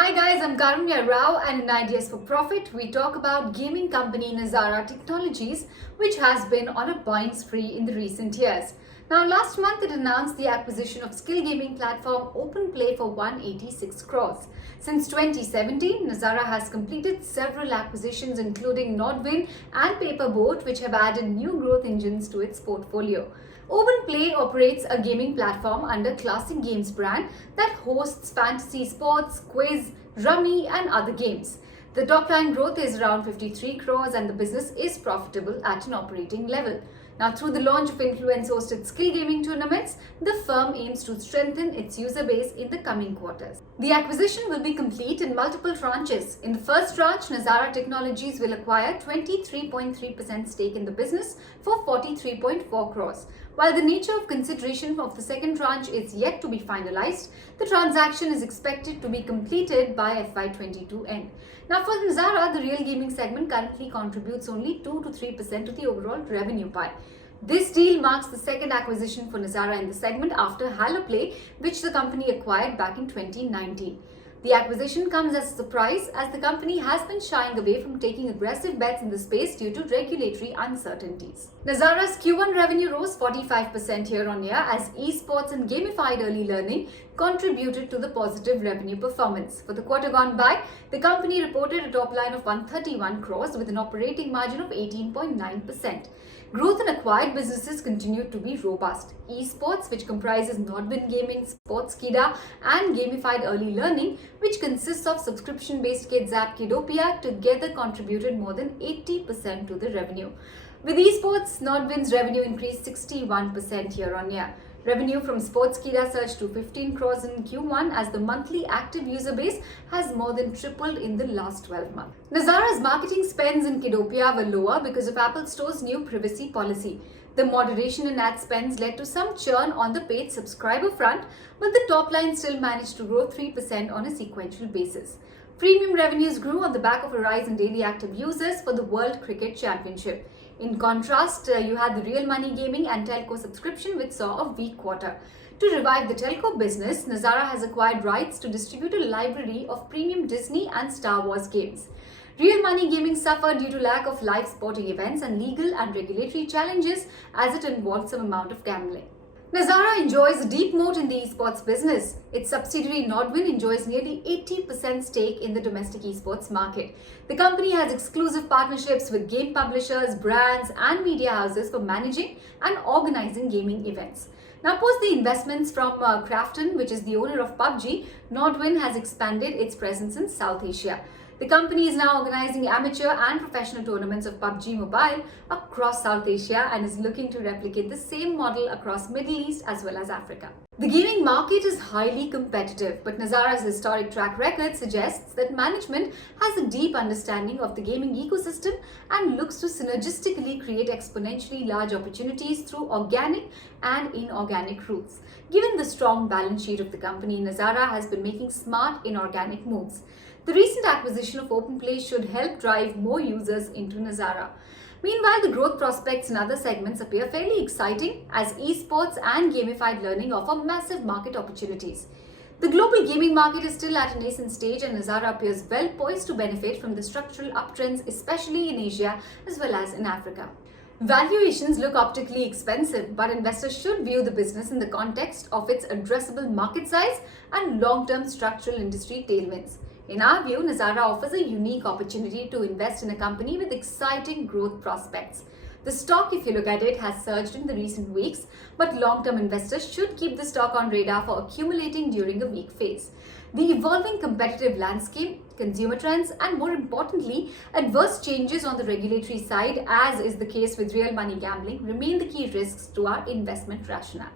Hi guys, I'm Karunya Rao and in Ideas for Profit, we talk about gaming company Nazara Technologies, which has been on a buying spree in the recent years. Now, last month it announced the acquisition of skill gaming platform OpenPlay for 186 crores. Since 2017, Nazara has completed several acquisitions including Nodwin and Paperboat, which have added new growth engines to its portfolio. OpenPlay operates a gaming platform under Classic Games brand that hosts fantasy sports, quiz, rummy and other games. The top line growth is around 53 crores and the business is profitable at an operating level. Now, through the launch of influence-hosted skill gaming tournaments, the firm aims to strengthen its user base in the coming quarters. The acquisition will be complete in multiple tranches. In the first tranche, Nazara Technologies will acquire 23.3% stake in the business for 43.4 crores. While the nature of consideration of the second tranche is yet to be finalized, the transaction is expected to be completed by FY22 end. Now, for Nazara, the real gaming segment currently contributes only 2 to 3% of the overall revenue pie. This deal marks the second acquisition for Nazara in the segment after HaloPlay, which the company acquired back in 2019. The acquisition comes as a surprise as the company has been shying away from taking aggressive bets in the space due to regulatory uncertainties. Nazara's Q1 revenue rose 45% year-on-year as esports and gamified early learning contributed to the positive revenue performance. For the quarter gone by, the company reported a top line of 131 crores with an operating margin of 18.9%. Growth in acquired businesses continued to be robust. Esports, which comprises Nodwin Gaming, Sportskeeda, and gamified early learning, which consists of subscription-based kids app Kidopia, together contributed more than 80% to the revenue. With esports, Nodwin's revenue increased 61% year-on-year. Revenue from Sportskeeda surged to 15 crores in Q1 as the monthly active user base has more than tripled in the last 12 months. Nazara's marketing spends in Kidopia were lower because of Apple Store's new privacy policy. The moderation in ad spends led to some churn on the paid subscriber front, but the top line still managed to grow 3% on a sequential basis. Premium revenues grew on the back of a rise in daily active users for the World Cricket Championship. In contrast, you had the Real Money Gaming and Telco subscription, which saw a weak quarter. To revive the telco business, Nazara has acquired rights to distribute a library of premium Disney and Star Wars games. Real Money Gaming suffered due to lack of live sporting events and legal and regulatory challenges as it involved some amount of gambling. Nazara enjoys a deep moat in the esports business. Its subsidiary Nodwin enjoys nearly 80% stake in the domestic esports market. The company has exclusive partnerships with game publishers, brands and media houses for managing and organizing gaming events. Now, post the investments from Krafton, which is the owner of PUBG, Nodwin has expanded its presence in South Asia. The company is now organizing amateur and professional tournaments of PUBG Mobile across South Asia and is looking to replicate the same model across Middle East as well as Africa. The gaming market is highly competitive, but Nazara's historic track record suggests that management has a deep understanding of the gaming ecosystem and looks to synergistically create exponentially large opportunities through organic and inorganic routes. Given the strong balance sheet of the company, Nazara has been making smart inorganic moves. The recent acquisition of OpenPlay should help drive more users into Nazara. Meanwhile, the growth prospects in other segments appear fairly exciting as esports and gamified learning offer massive market opportunities. The global gaming market is still at a nascent stage and Nazara appears well poised to benefit from the structural uptrends, especially in Asia as well as in Africa. Valuations look optically expensive, but investors should view the business in the context of its addressable market size and long-term structural industry tailwinds. In our view, Nazara offers a unique opportunity to invest in a company with exciting growth prospects. The stock, if you look at it, has surged in the recent weeks, but long-term investors should keep the stock on radar for accumulating during a weak phase. The evolving competitive landscape, consumer trends, and more importantly, adverse changes on the regulatory side, as is the case with real money gambling, remain the key risks to our investment rationale.